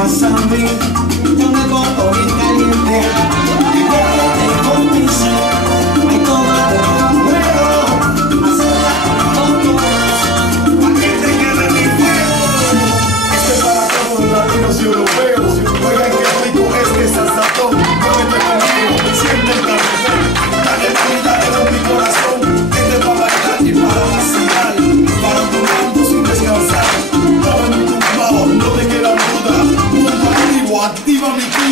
llegas a mí, yo me pongo bien caliente. Y cuéntate con mi ser, hay tomate de fuego, hacerla un poco más, pa' que te quede mi fuego. Este es para todos los latinos y europeos. Oigan qué rico este sazón. Muévete conmigo, siente el calor. Dale vida, dale mi corazón. Este es para bailar y para vacilar, para tomando sin descansar. Todo en tu tumbao, no te queda duda. Mundo activo, activa mi clima.